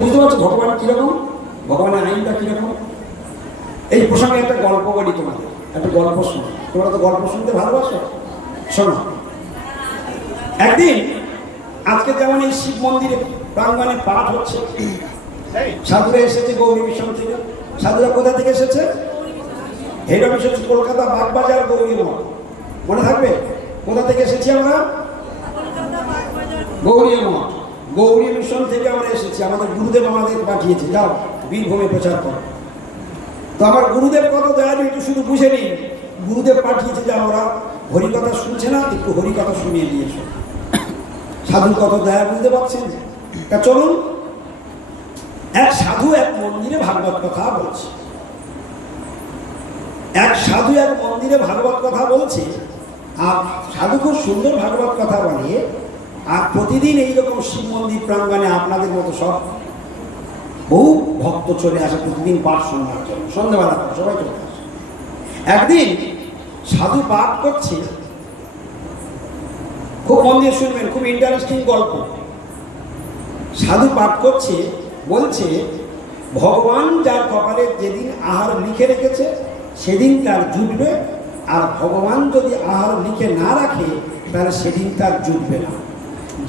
বুঝতে পারছো ভগবান কিরকম, ভগবানের আইনটা কিরকম? এই প্রসঙ্গে একটা গল্প বলি তোমাদের, একটা গল্প শোনো। তোমরা তো গল্প শুনতে ভালোবাসো, শোনো। একদিন আজকে যেমন এই শিব মন্দিরে প্রাঙ্গণে পাঠ হচ্ছে, সাধুরা এসেছে গৌরী মিশন থেকে। সাধুরা কোথা থেকে এসেছে? হেড অফিস হচ্ছে কলকাতা বাগবাজার গৌরী মঠ, মনে থাকবে? কোথা থেকে এসেছি আমরা? গৌরী মঠ, গৌরী মিশন থেকে আমরা এসেছি। আমাদের গুরুদেব আমাদের পাঠিয়েছে, যাও বীরভূমে প্রচার করো। তো আমার গুরুদেব কত দয়ালু একটু শুধু বুঝে নিন। গুরুদেব পাঠিয়েছে যে আমরা হরিকথা শুনছে না, একটু হরিকথা শুনিয়ে দিয়েছ। সাধু কত দয়া, বুঝতে পারছেন? তা চলুন, এক সাধু এক মন্দিরে ভাগবত কথা বলছে। এক সাধু এক মন্দিরে ভাগবত কথা বলছে, আর সাধু খুব সুন্দর ভাগবত কথা বলে। আর প্রতিদিন এইরকম শিব মন্দির প্রাঙ্গণে আপনাদের মতো সব বহু ভক্ত চলে আসে প্রতিদিন পাঠ শোনার জন্য। সন্ধ্যাবেলা সবাই চলে আসে। একদিন সাধু পাঠ করছে, খুব মন দিয়ে শুনবেন, খুব ইন্টারেস্টিং গল্প। সাধু পাঠ করছে, বলছে ভগবান যার কপালে যেদিন আহার লিখে রেখেছে সেদিন তার জুটবে, আর ভগবান যদি আহার লিখে না রাখে তাহলে সেদিন তার জুটবে না।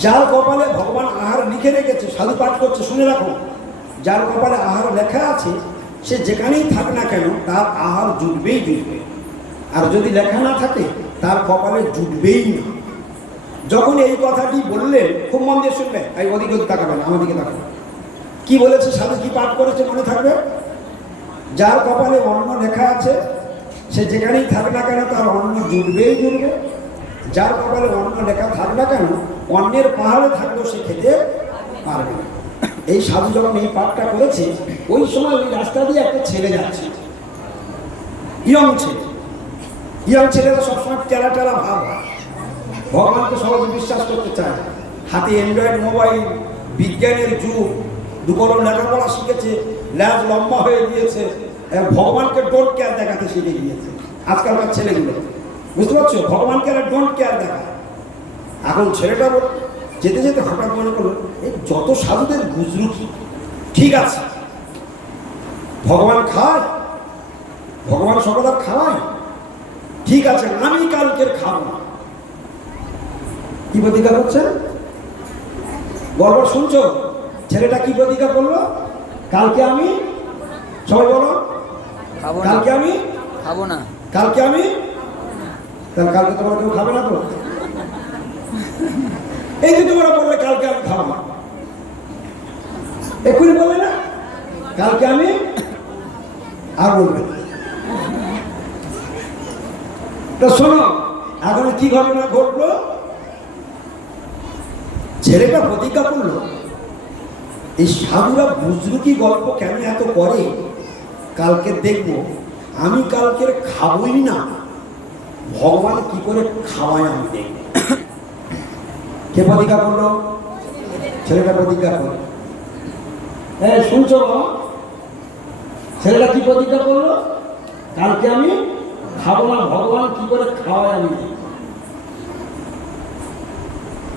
যার কপালে ভগবান আহার লিখে রেখেছে, সাধু পাঠ করছে, শুনে রাখো, যার কপালে আহার লেখা আছে সে যেখানেই থাক না কেন তার আহার জুটবেই জুটবে। আর যদি লেখা না থাকে তার কপালে জুটবেই না। যখন এই কথাটি বললেন, খুব মন দিয়ে শুনবে, এই ওদিকে তাকাবেন, আমাদিকে তাকাবেন। কি বলেছে সাধু, কি পাঠ করেছে মনে থাকবে? যার কপালে অন্ন লেখা আছে সে যেখানেই থাক না কেন তার অন্ন জুটবেই জুটবে। যার কপালে অন্ন লেখা থাক না কেন অন্যের পাহাড়ে থাকলেও সে খেতে পারবে না। এই সাধু যখন এই পাঠটা করেছে, ওই সময় ওই রাস্তা দিয়ে একটা ছেলে যাচ্ছে, ইয়ং ছেলে। ইয়ং ছেলেরা সবসময় টেরা টেরা ভাব হয়, ভগবানকে সহজে বিশ্বাস করতে চায়। হাতে অ্যান্ড্রয়েড মোবাইল, বিজ্ঞানের যুগ, দুকলম লেখাপড়া শিখেছে, ল্যাজ লম্বা হয়ে গিয়েছে, ভগবানকে ডোন্ট কেয়ার দেখাতে শিখে গিয়েছে আজকালকার ছেলেগুলো। বুঝতে পারছো? ভগবানকে আর ডোন্ট কেয়ার দেখায়। এখন ছেলেটা যেতে যেতে হঠাৎ মনে করলো, এই যত সাধুদের গুজরুকি, ঠিক আছে ভগবান খায়, ভগবান সকল খাওয়ায়, ঠিক আছে আমি কালকের খাবো না। কি প্রতিজ্ঞা করছে? গল্প শুনছো? ছেলেটা কি প্রতিজ্ঞা করলো? কালকে আমি, সবাই বলো, কালকে আমি খাবো না। কালকে আমি, তাহলে কালকে তোমরা কেউ খাবে না তো? এই যে তোমরা বললে কালকে আমি খাবো না, এক্ষুনি বললে না কালকে আমি, আর বলবে না। তো শোনো, এখন কি ঘটনা ঘটলো? ছেলেটা প্রতিজ্ঞা করলো, এই সাধুরা বুজরুকি গল্প কেন এত করে, কালকে দেখবো আমি কালকের খাবই না, ভগবান কি করে খাওয়ায় আমি দেখব। কে প্রতিজ্ঞা করলো? ছেলেটা প্রতিজ্ঞা করলো। হ্যাঁ শুনছো? ছেলেটা কি প্রতিজ্ঞা করলো? কালকে আমি খাবো না, ভগবান কি করে খাওয়ায় আমি দেখব।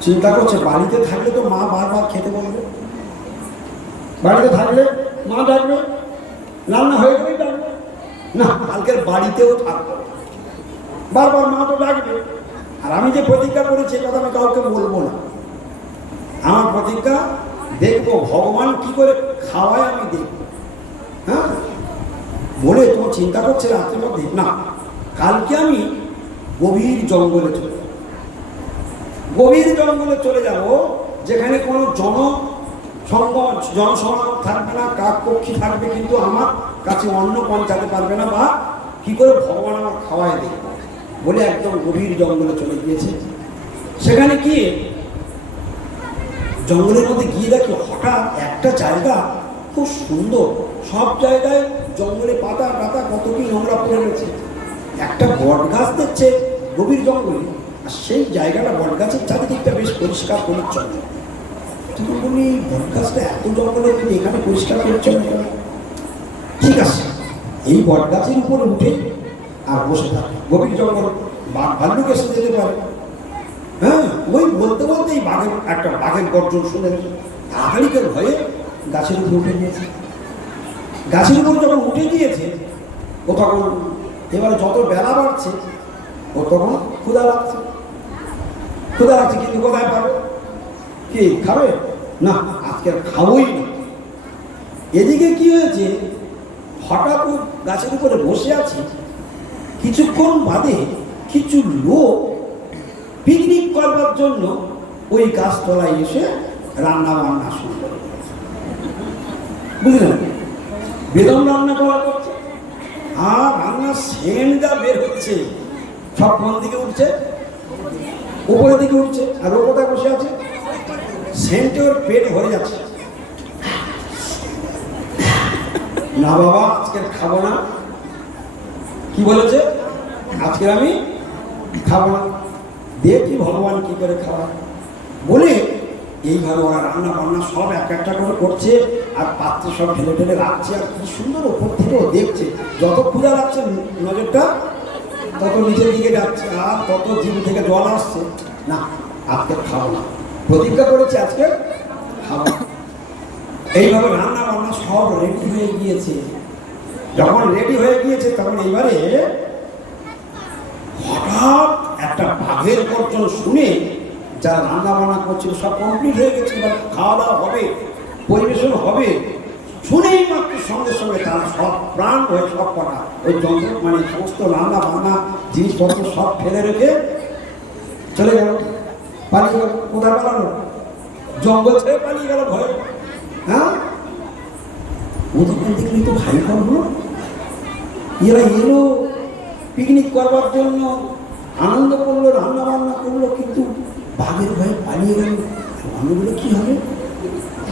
চিন্তা করছে, বাড়িতে থাকলে তো মা বারবার খেতে বলবে, বাড়িতে থাকলে মা ডাকবে, রান্না হয়ে গেলেই ডাকবে না, কালকের বাড়িতেও থাকবে, বারবার মা তো ডাকবে। আর আমি যে প্রতিজ্ঞা করেছি কথা আমি কাউকে বলবো না। আমার প্রতিজ্ঞা, দেখবো ভগবান কি করে খাওয়ায় আমি দেখবো। হ্যাঁ বলে তোমার চিন্তা করছে রাত্রের মধ্যে, না কালকে আমি গভীর জঙ্গলে চলে যাব, গভীর জঙ্গলে চলে যাব, যেখানে কোনো জনসমাগম থাকবে না, কাক পক্ষী থাকবে, কিন্তু আমার কাছে অন্ন পৌঁছাতে পারবে না, বা কি করে ভগবান আমার খাওয়ায় দেখব বলে একদম গভীর জঙ্গলে চলে গিয়েছে। সেখানে গিয়ে জঙ্গলের মধ্যে গিয়ে দেখো হঠাৎ একটা জায়গা খুব সুন্দর, সব জায়গায় জঙ্গলে পাতা টাতা কত কি নোংরা পড়ে রয়েছে। একটা বট গাছ দেখছে গভীর জঙ্গলে, আর সেই জায়গাটা বট গাছের চারিদিকটা বেশ পরিষ্কার পরিচ্ছন্ন। তুমি বলি বট গাছটা এত জঙ্গলে এখানে পরিষ্কার পরিচ্ছন্ন, ঠিক আছে এই বট গাছের উপরে উঠে আর বসে থাকে। গভীর জঙ্গল, বাঘ ভাল্লুক এসে যেতে পারে। হ্যাঁ ওই বলতে বলতেই বাঘের গর্জন শুনে তাড়াতাড়ি ভয়ে গাছের উপর উঠে গিয়েছে। গাছের উপর যখন উঠে গিয়েছে ও তখন এবারে যত বেলা বাড়ছে ও তখন ক্ষুধা লাগছে কিন্তু কোথায় পাবে? কি খাবে না, আজকে খাবোই না। এদিকে কি হয়েছে, হঠাৎ গাছের উপরে বসে আছে, কিছুক্ষণ বাদে কিছু লোক পিকনিক করবার জন্য ওই গাছতলায় এসে রান্না বান্না শুরু করে, বুঝলেন? বেদম রান্না করা করছে, আর রান্নার সেন্ট যা বের হচ্ছে, সব কোন দিকে উঠছে? উপরের দিকে উঠছে। আর ও কোথায় বসে আছে? সেন্টে ওর পেট ভরে যাচ্ছে। না বাবা, আজকে খাবো না। কি বলেছে? আজকে আমি খাবো না। দেখি ভগবান কি করে খাওয়ায় বলে এইভাবে ওরা রান্না বান্না সব এক একটা করে করছে, আর পাত্রে সব ঢেলে ঢেলে রাখছে, আর কি সুন্দর ওপর থেকেও দেখছে। যত ক্ষুধা লাগছে নজরটা তত নিচের দিকে যাচ্ছে, আর তত জিভ থেকে জল আসছে। না, আজকে খাবো না, প্রতিজ্ঞা করেছে আজকে খাবো না। এইভাবে রান্না বান্না সব রেডি হয়ে গিয়েছে। যখন রেডি হয়ে গিয়েছে তখন এইবারে হঠাৎ একটা বাঘের গর্জন শুনে যারা রান্না বান্না করছিল সব কমপ্লিট হয়ে গেছে, এবার খাওয়া দাওয়া হবে, পরিবেশন হবে, শুনেই মাত্র সঙ্গে সঙ্গে তারা সব প্রাণ হয়ে সব কটা ওই যন্ত্র মানে সমস্ত রান্না বান্না জিনিসপত্র সব ফেলে রেখে চলে গেল, পালিয়ে গেল। কোথায় পালালো? জঙ্গল ছেড়ে পালিয়ে গেল ভয়ে। হ্যাঁ, ওদের দেখলেই তো ভাই করবো, এরা এলো পিকনিক করবার জন্য, আনন্দ করলো, রান্না বান্না করলো, কিন্তু বাঘের ভয়ে পালিয়ে গেল। অন্যগুলো কি হবে?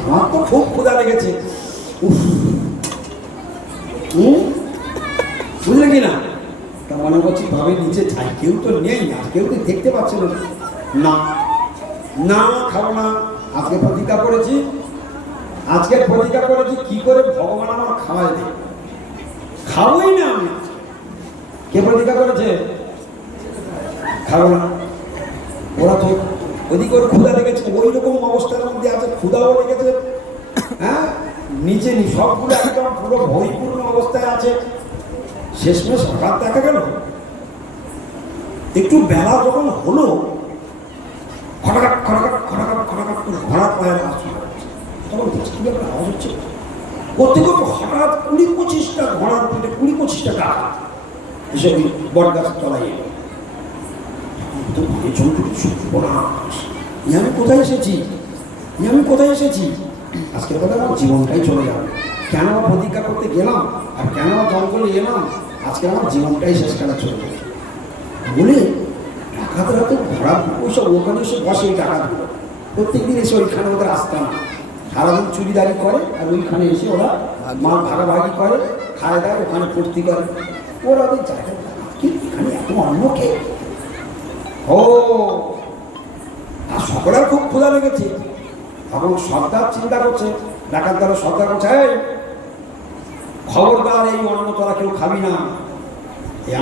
আমার তো খুব ক্ষুধা লেগেছে, বুঝলে কি না? তা মনে করছি ভাবে নিচে যাই, কেউ তো নেই, আর কেউ তো দেখতে পাচ্ছে না। না খাবো না, আজকে প্রতিজ্ঞা করেছি কি করে ভগবান আমার খাওয়াই দেয়, খাবোই না আমি। কে প্রতিজ্ঞা করেছে? খাবো না। ওরা তো ওদিকে ওর ক্ষুধা লেগেছে, ওই রকম অবস্থার মধ্যে আছে, ক্ষুধাও লেগেছে। হ্যাঁ, নিচে সবগুলো একদম পুরো ভয়পূর্ণ অবস্থায় আছে। শেষমেশ হঠাৎ দেখা গেল একটু বেলা যখন হলো, খটাঘাট খটাঘাট খটাঘাট খটাঘাট করে ঘোড়া পায়ের আওয়াজ শোনা যাচ্ছে। তখন কি একটা আওয়াজ হচ্ছে, করতে করতে হঠাৎ 20-25টা ঘোড়ার পিঠে 20-25টা টাকা এসে ওই বট গাছ তলায় এলো। আমি কোথায় এসেছি? আজকের কথা আমার জীবনটাই চলে যাবে। কেন প্রতিজ্ঞা করতে গেলাম আর কেন জঙ্গলে এলাম, আজকে আমার জীবনটাই শেষ করা চলে যাবে বলে ডাকাতরা তো ঘোড়া ওইসব ওখানে এসে বসে ডাকাতগুলো প্রত্যেকদিন এসে ওইখানে ওদের আসতাম, সারাদিন চুরিদারি করে, আর ওইখানে এসে ওরা মাল ভাগাভাগি করে, খায় দায়, ওখানে ফুর্তি করে। ওরা ওদের জায়গায় এখানে এত অন্যকে ও, আর সকলের খুব ক্ষুধা লেগেছে। তখন সর্দার চিন্তা করছে, ডাকাত দ্বারা সর্দার করছে, খবরদার এই অন্ন তোরা কেউ খাবি না।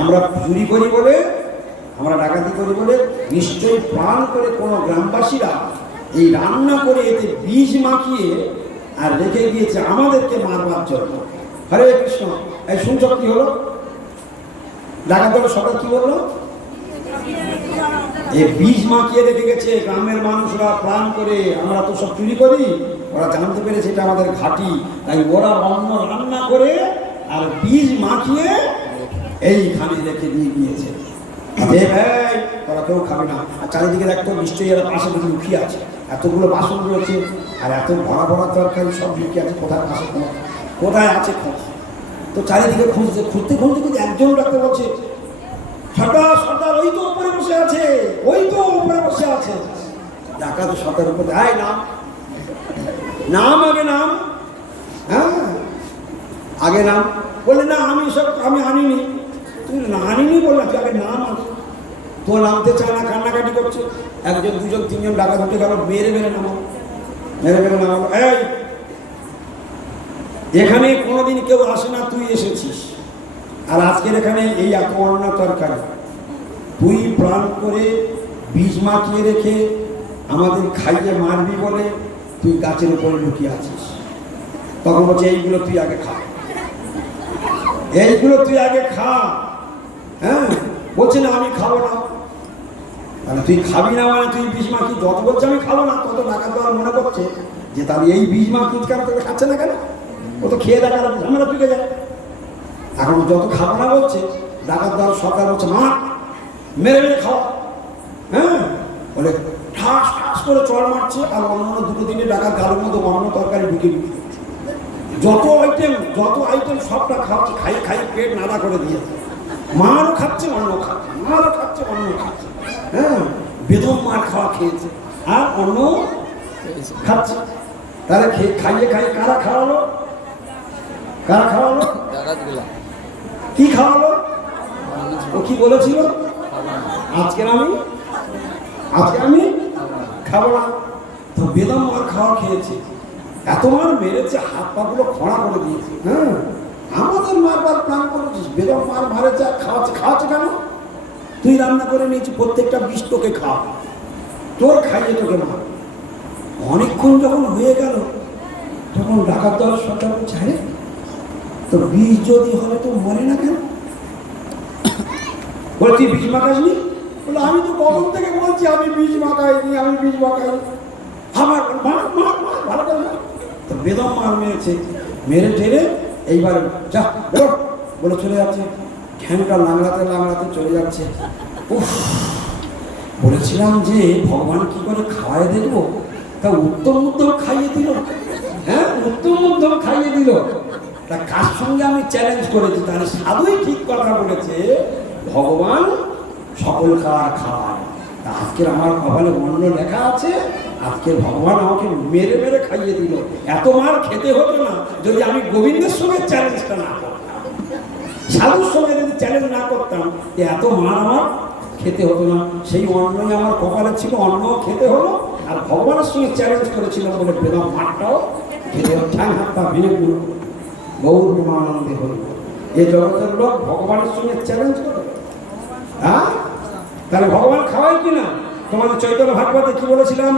আমরা চুরি করি বলে, আমরা ডাকাতি করি বলে নিশ্চয়ই প্রাণ করে কোনো গ্রামবাসীরা এই রান্না করে এতে বীজ মাখিয়ে আর রেখে গিয়েছে আমাদেরকে মারবার জন্য। হরে কৃষ্ণ। এই শুনছ কি হলো? ডাকাত দ্বারা সর্দার কি বললো? এই বীজ মাখিয়ে রেখে গেছে গ্রামের মানুষরা প্রাণ করে, আমরা তো সব চুরি করি। ওরা জানতে পেরেছে এটা আমাদের ঘাঁটি, তাই ওরা অন্ন রান্না করে আর বীজ মাখিয়ে এইখানে রেখে দিয়ে গিয়েছে। তোরা কেউ খাবে না। আর চারিদিকে দেখতো নিশ্চয়ই এরা পাশে লুকিয়ে আছে, এতগুলো বাসন রয়েছে আর এত ভরা ভরা তরকারি সব লুকিয়ে আছে, কোথায় পাশে কোথায় আছে খোঁজ। তো চারিদিকে খুঁজতে কিন্তু একজন ডাক্তার বলছে, সর্দার ওই তো উপরে বসে আছে, ডাকাত সর্দার উপরে নাম আগে নাম। হ্যাঁ, আগে নাম বললে না, আমি আনিনি। তুমি না আনিনি বললে, তুই আগে নাম আনি। তো নামতে চায় না, কান্নাকাটি করছে। একজন, দুজন, তিনজন ডাকাত উঠে গেল, মেরে নামাবো। এই এখানে কোনোদিন কেউ আসে না, তুই এসেছিস, আর আজকের এখানে এই এত অন্ন তরকারি, তুই প্রাণ করে বীজ মাখিয়ে রেখে আমাদের খাইয়ে মারবি বলে তুই গাছের উপরে লুকিয়ে আছিস। তখন বলছে এইগুলো তুই আগে খা, এইগুলো তুই আগে খা। হ্যাঁ, বলছে না আমি খাবো না। তাহলে তুই খাবি না মানে তুই বিষ মাখি, যত বলছে আমি খাবো না তত ডাকাত দেওয়ার মনে করছে যে তাহলে এই বিষ মাখি কেন তোকে খাচ্ছে না কেন, ও তো খেয়ে দেখার ঝামেলা তুকে যায়। এখন যত খাবো না বলছে, ডাকাত দেওয়ার সরকার বলছে মা মেরে মেরে খাওয়া। হ্যাঁ, বলে ঠাস ঠাস করে চড় মারছে, আর অন্য দুটো দিনে ডাকাত গালের মতো অন্য তরকারি ঢুকে দিচ্ছে। যত আইটেম সবটা খাওয়াচ্ছে, খাই খাই পেট নাড়া করে দিয়েছে। মারও খাচ্ছে অন্য খাচ্ছে, মারও খাচ্ছে অন্য খাচ্ছে। হ্যাঁ, বেদম মার খাওয়া খেয়েছে আর অন্য খাচ্ছে। তাহলে খাইয়ে কারা খাওয়ালো? কারা খাওয়ালো? কি খাওয়ালো? ও কি বলেছিল? আজকে আমি খাবো না। তো বেদম মার খাওয়া খেয়েছে, এত মার মেরেছে, হাত পা গুলো খড়া করে দিয়েছে। হ্যাঁ, আমাদের মারবার প্ল্যান করেছিস, বেদম মার মারেছে আর খাওয়াচ্ছে কেন? তুই রান্না করে নিয়েছি, প্রত্যেকটা বিষ তোকে খাওয়া, তোর খাইয়ে তোকে মার। অনেকক্ষণ যখন হয়ে গেল তখন ডাকাত দল সরকার বলছে আরে তোর বিষ যদি হয় তো মরে না কেন? বলে তুই বিষ মাখাসনি? বলে আমি তো কখন থেকে বলছি আমি বিষ মাখাইনি, আমি বিষ মাখাইনি। আমার ভালো করে না। তো বেদম মার মেরেছে, মেরে ঠেলে এইবার যা বেরো বলে চলে যাচ্ছে। ঘ্যানটা লাংড়াতে চলে যাচ্ছে। উফ, বলেছিলাম যে ভগবান কি করে খাওয়াই দেখবো, তা উত্তম খাইয়ে দিল। হ্যাঁ, উত্তম খাইয়ে দিল। তা কার সঙ্গে আমি চ্যালেঞ্জ করেছি? তাহলে সাধুই ঠিক কথা বলেছে, ভগবান সকল কার খাওয়ায়। আজকের আমার কপালে অন্য লেখা আছে, আজকে ভগবান আমাকে মেরে মেরে খাইয়ে দিল। এত মার খেতে হতো না যদি আমি গোবিন্দের সঙ্গে চ্যালেঞ্জটা না করতাম, সাধুর সঙ্গে যদি চ্যালেঞ্জ না করতাম, এত মার আমার খেতে হতো না। সেই অন্নই আমার কপালে ছিল, অন্ন খেতে হলো, আর ভগবানের সঙ্গে চ্যালেঞ্জ করেছিলাম বলে বেদম মারটাও খেতে হলো। ঠ্যাং হাত পা ভেঙে পুরো গৌর প্রেমানন্দে হল। এই জগতের লোক ভগবানের সঙ্গে চ্যালেঞ্জ করে। হ্যাঁ, তাহলে ভগবান খাওয়াই কিনা? তোমাদের চৈতন্য ভাগবতে কি বলেছিলাম?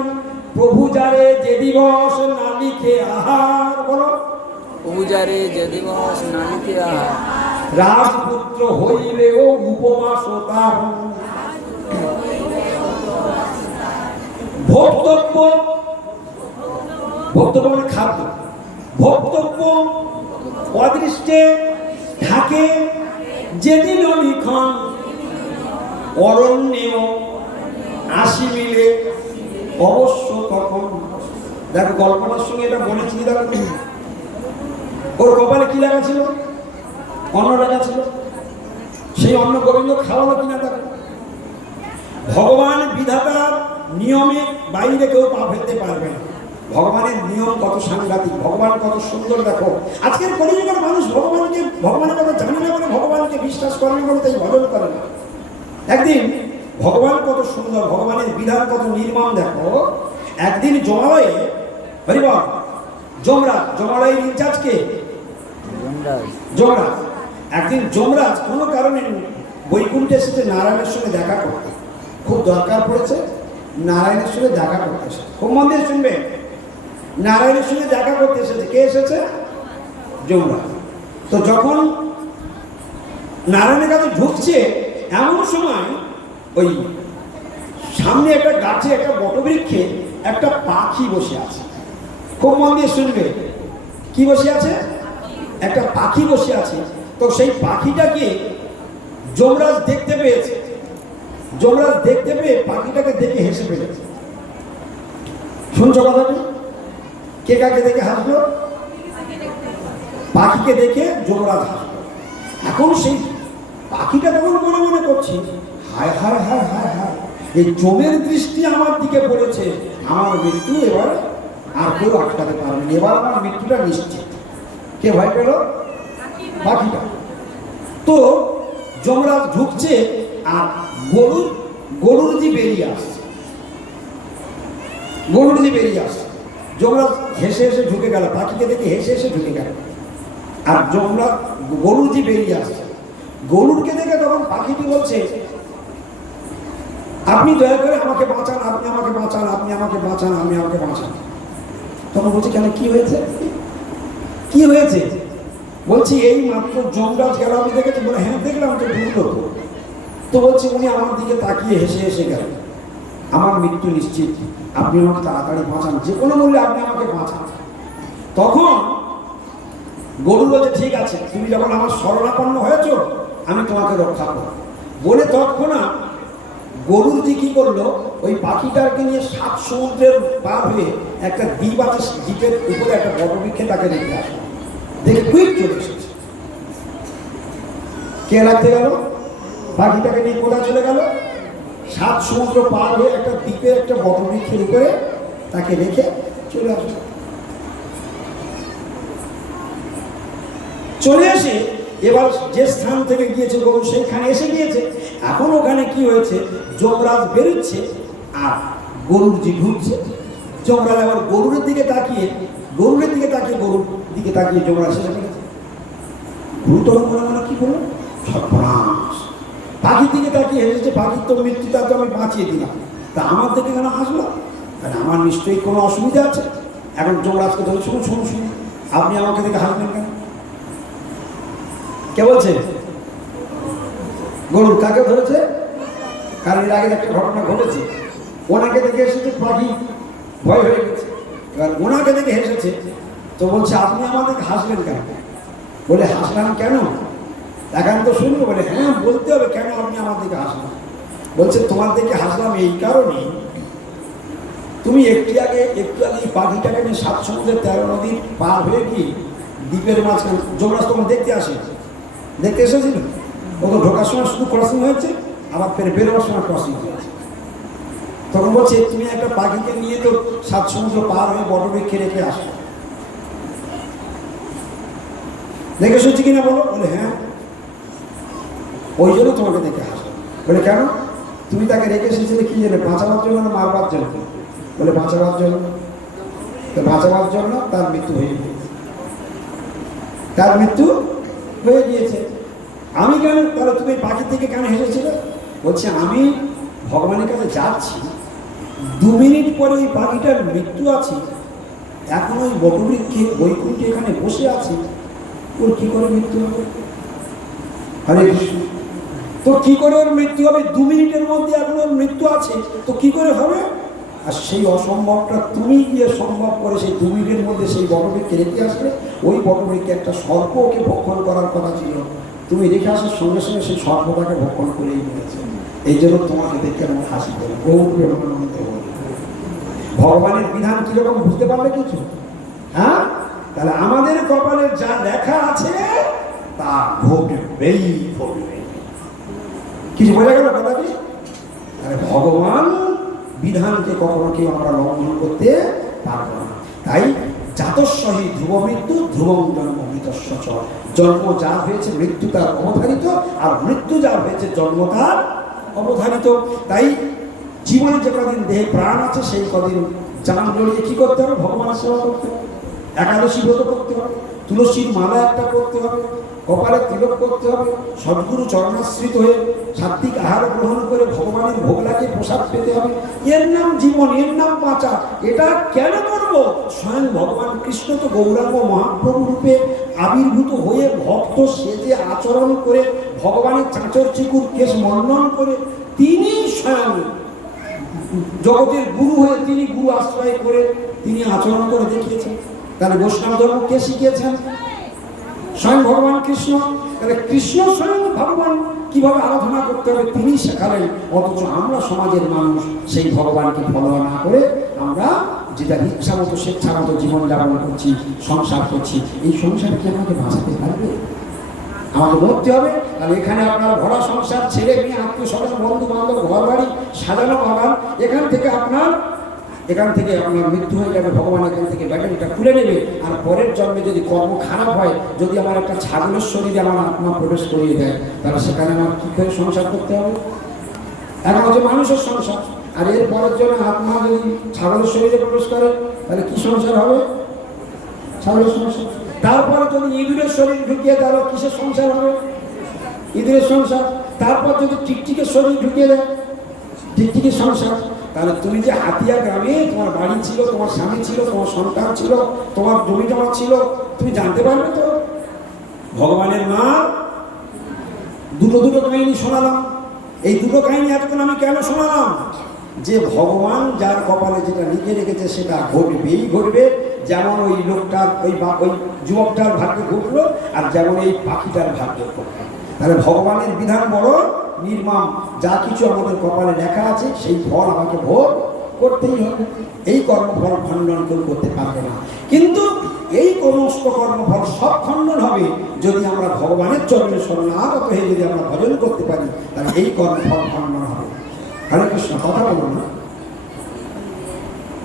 প্রভু যারে যে দিবস না লিখে আহার, বলো প্রভু যারে যে দিবস না লিখে আহার, রাজপুত্র হইলেও উপবাস তার। ভোক্তব্য মানে খাদ্য, ভোক্তব্য অদৃষ্টে থাকে যেদিন লিখন অরণ্যে আসি মিলে অবশ্য তখন। দেখো গল্পটার সঙ্গে এটা বলেছি, দেখো ওর কপালে কি লেখা ছিল? অন্ন লেখা ছিল। সেই অন্ন গোবিন্দ খাওয়ালো কিনা দেখো। ভগবান বিধাতার নিয়মে বাইরে কেউ পা ফেলতে পারবে না। ভগবানের নিয়ম কত সাংঘাতিক, ভগবান কত সুন্দর। দেখো আজকের কলিযুগের মানুষ ভগবানের কথা জানে না বলে ভগবানকে বিশ্বাস করে না বলে তাই ভজন করে না। একদিন ভগবান কত সুন্দর, ভগবানের বিধান কত নির্মম। দেখো একদিন জমালয়ে হরিবল যমরাজের ইনচার্জ কে? যমরাজ। একদিন যমরাজ কোনো কারণে বৈকুণ্ঠে এসেছে নারায়ণের সঙ্গে দেখা করতে, খুব দরকার পড়েছে, নারায়ণের সঙ্গে দেখা করতে এসেছে। খুব মন দিয়ে শুনবে, নারায়ণের সঙ্গে দেখা করতে এসেছে। কে এসেছে? যমরাজ। তো যখন নারায়ণের কাছে ঢুকছে, এমন সময় ওই সামনে একটা গাছে, একটা বটবৃক্ষে একটা পাখি বসে আছে। খুব মন দিয়ে শুনবে, কি বসে আছে? একটা পাখি বসে আছে। তো সেই পাখিটাকে যমরাজ দেখতে পেয়েছে। যমরাজ দেখতে পেয়ে পাখিটাকে দেখে হেসে ফেলেছে। শুনছো কথাটি? কে কাকে দেখে হাসলো? পাখিকে দেখে যমরাজ হাসলো। এখন সেই পাখিটা তখন মনে মনে করছে, হায় হায় হায় হায় হায়, এই যমের দৃষ্টি আমার দিকে পড়েছে, আমার মৃত্যু এবার আর কেউ আটকাতে পারবে না, এবার আমার মৃত্যুটা নিশ্চিত। কে ভয় পেল? পাখিটা। তো যমরাজ ঢুকছে আর গরুরজি বেরিয়ে আসছে। যমরাজ হেসে হেসে ঢুকে গেল, পাখিকে দেখে হেসে হেসে ঢুকে গেল। আর যমরাজ গরুরজি বেরিয়ে আসছে। গরুরকে দেখে তখন পাখিটি বলছে, আপনি দয়া করে আমাকে বাঁচান, আপনি আমাকে বাঁচান, আপনি আমাকে বাঁচান, আপনি আমাকে বাঁচান। তখন বলছে কেন, কি হয়েছে? কি হয়েছে? বলছি এই মাত্র যমরাজ গেল, আমি দেখেছি। বলে হ্যাঁ দেখলাম, তো ঢুকলো তো। তো বলছি উনি আমার দিকে তাকিয়ে হেসে হেসে গেল, আমার মৃত্যু নিশ্চিত, আপনি আমাকে তাড়াতাড়ি বাঁচান, যে কোনো মূল্যে আপনি আমাকে বাঁচান। তখন গরু বলছে ঠিক আছে, তুমি যখন আমার শরণাপন্ন হয়েছ আমি তোমাকে রক্ষা করব বলে তৎক্ষণাৎ গরুরজি কি করলো, ওই পাখিটাকে নিয়ে 7 সমুদ্রের পার হয়ে একটা দ্বীপ আছে, দ্বীপের উপরে একটা বটবৃক্ষে তাকে রেখে আসলো। দেখে কুইক চলে এসেছে। কে রাখতে গেল? পাখিটাকে নিয়ে কোথায় চলে গেল? 7 সমুদ্র পার হয়ে একটা দ্বীপে একটা বটবৃক্ষের উপরে তাকে রেখে চলে আসলো। চলে এসে এবার যে স্থান থেকে গিয়েছে গরু সেইখানে এসে গিয়েছে। এখন ওখানে কি হয়েছে, যমরাজ বেরোচ্ছে আর গরুর জি ঢুকছে। যমরাজ আবার গরুর দিকে তাকিয়ে যমরাজ শেষে ফেলেছে। গুরুতর মনে মনে কি বললো, সর্বনাশ। পাখির দিকে তাকিয়ে হেসেছে, পাখির তো মৃত্যু, তা তো আমি বাঁচিয়ে দিলাম, তা আমার দিকে কেন হাসলো? তাহলে আমার নিশ্চয়ই কোনো অসুবিধা আছে। এখন যমরাজকে ধরে শুনুন, আপনি আমাকে দেখে হাসবেন কেন? কে বলছে? গরু কাকে ধরেছে? কারণ এর আগে একটা ঘটনা ঘটেছে, ওনাকে দেখে এসেছে, পাখি ভয় হয়ে গেছে। এবার ওনাকে দেখে হেসেছে, তো বলছে আপনি আমাদেরকে হাসলেন কেন? বলে হাসলাম কেন এখন তো শুনবো। বলে হ্যাঁ বলতে হবে, কেন আপনি আমার দিকে হাসলেন? বলছে তোমার দিকে হাসলাম এই কারণে, তুমি একটু আগে এই পাখিটাকে নিয়ে 7 সমুদ্রের 13 নদী পার হয়ে কি দ্বীপের মাঝখানে যমরাজ তখন দেখতে এসেছিল। ও তো ঢোকার সময় শুধু ক্রসিং হয়েছে, আবার ফের বেরোবার সময় ক্রসিং হয়েছে। তখন বলছে তুমি একটা পাখিকে নিয়ে তো 7 সমুদ্র পার হয়ে বটবৃক্ষে রেখে আসো, দেখে এসেছি কিনা বলো? বলে হ্যাঁ, ওই জন্য তোমাকে দেখে হাসো। বলে কেন? তুমি তাকে রেখে এসেছিলে কি জন্য, বাঁচাবার জন্য না মারবার জন্য? বলে বাঁচাবার জন্য। তো বাঁচাবার জন্য তার মৃত্যু হয়ে গিয়েছে। আমি কেন? তাহলে তুমি পাখির থেকে কেন হেসেছিলে? বলছে আমি ভগবানের কাছে যাচ্ছি, 2 মিনিট পরে ওই পাখিটার মৃত্যু আছে, এখন ওই বটবৃক্ষে বৈকুণ্ঠে এখানে বসে আছে, ওর কি করে মৃত্যু হবে? হরে কৃষ্ণ। তো কি করে ওর মৃত্যু হবে? 2 মিনিটের মধ্যে এখন ওর মৃত্যু আছে, তো কি করে হবে? আর সেই অসম্ভবটা তুমি গিয়ে সম্ভব করে সেই 2 মিনিটের মধ্যে সেই বটবৃক্ষে রেখে আসলে। ওই বটবৃক্ষে একটা সর্প ওকে ভক্ষণ করার কথা ছিল, তুমি রেখে আসার সঙ্গে সঙ্গে সেই সর্পটাকে ভক্ষণ করেই নিয়েছে। এই জন্য তোমাকে দেখে আমার হাসি করে। ভগবানের বিধান কিরকম বুঝতে পারবে কিছু? হ্যাঁ, তাহলে আমাদের কপালে যা লেখা আছে তা ঘটবেই। কিছু বোঝা গেল কথাটি? ভগবান বিধানকে কখনো কেউ আমরা লঙ্ঘন করতে পারবো না। তাই জাতস্বহি ধ্রুব মৃত্যু ধ্রুবং জন্ম মৃতস্য চ। জন্ম যার হয়েছে মৃত্যু তার অবধারিত, আর মৃত্যু যার হয়েছে জন্ম তার অবধারিত। তাই জীবনে যে কদিন দেহে প্রাণ আছে সেই কদিন জান জড়িয়ে কি করতে হবে? ভগবানের সেবা করতে হবে, একাদশী ব্রত করতে হবে, তুলসীর মালা একটা করতে হবে, কপালে তিলক করতে হবে, সদ্গুরু চরণাশ্রিত হয়ে সাত্বিক আহার গ্রহণ করে ভগবানের ভোগ লাগিয়ে প্রসাদ পেতে হবে। এর নাম জীবন, এর নাম বাঁচা। এটা কেন করব? স্বয়ং ভগবান কৃষ্ণ তো গৌরাঙ্গ মহাপ্রভু রূপে আবির্ভূত হয়ে ভক্ত সেজে আচরণ করে ভগবানের চাঁচর চিকুর কেশ মন্ডন করে তিনি স্বয়ং জগতের গুরু হয়ে তিনি গুরু আশ্রয় করে তিনি আচরণ করে দেখিয়েছেন। তাহলে বৈষ্ণব ধর্ম কে শিখিয়েছেন? স্বয়ং ভগবান কৃষ্ণ। তাহলে কৃষ্ণ স্বয়ং ভগবান কিভাবে আরাধনা করতে হবে তিনি শেখালেন। অথচ আমরা সমাজের মানুষ সেই ভগবানকে ফলো না করে আমরা যেটা ইচ্ছা মতো স্বেচ্ছা মতো জীবনযাপন করছি, সংসার করছি। এই সংসারে কি আমাকে বাঁচাতে পারবে? আমাকে বলতে হবে। তাহলে এখানে আপনার ভরা সংসার, ছেলে মেয়ে, আত্মীয় স্বজন, বন্ধু বান্ধব, ঘর বাড়ি সাজানো বাগান, এখান থেকে আপনার মৃত্যু হয়ে যাবে। ভগবান এখান থেকে ব্যাটারিটা খুলে নেবে। আর পরের জন্মে যদি কর্ম খারাপ হয়, যদি আমার একটা ছাগলের শরীরে আমার আত্মা প্রবেশ করিয়ে দেয়, তাহলে সেখানে আমার কী করে সংসার করতে হবে? এখন হচ্ছে মানুষের সংসার, আর এর পরের জন্য আত্মা যদি ছাগলের শরীরে প্রবেশ করে তাহলে কি সংসার হবে? ছাগলের সংসার। তারপরে যদি ইঁদুরের শরীর ঢুকিয়ে তাহলে কিসের সংসার হবে? ইঁদুরের সংসার। তারপর যদি টিকটিকের শরীর ঢুকিয়ে দেয়, টিকটিকির সংসার। তাহলে তুমি যে হাতিয়া গ্রামে তোমার বাড়ি ছিল, তোমার স্বামী ছিল, তোমার সন্তান ছিল, তোমার জমি জমা ছিল, তুমি জানতে পারবে তো? ভগবানের নাম দুটো দুটো কাহিনী শোনালাম। এই দুটো কাহিনী এতক্ষণ আমি কেন শোনালাম? যে ভগবান যার কপালে যেটা লিখে রেখেছে সেটা ঘটবেই ঘটবে। যেমন ওই লোকটার ওই যুবকটার ভাগ্যে ঘটলো, আর যেমন এই পাখিটার ভাগ্যে ঘটলো। তাহলে ভগবানের বিধান বড় নির্মম। যা কিছু আমাদের কপালে লেখা আছে সেই ফল আমাকে ভোগ করতেই হবে। এই কর্মফল খণ্ডন কেউ করতে পারবে না। কিন্তু এই সমস্ত কর্মফল সব খণ্ডন হবে যদি আমরা ভগবানের চরণে শরণাগত হয়ে যদি আমরা ভজন করতে পারি, তাহলে এই কর্মফল খণ্ডন হবে। হরে কৃষ্ণ। কথা বলুন না।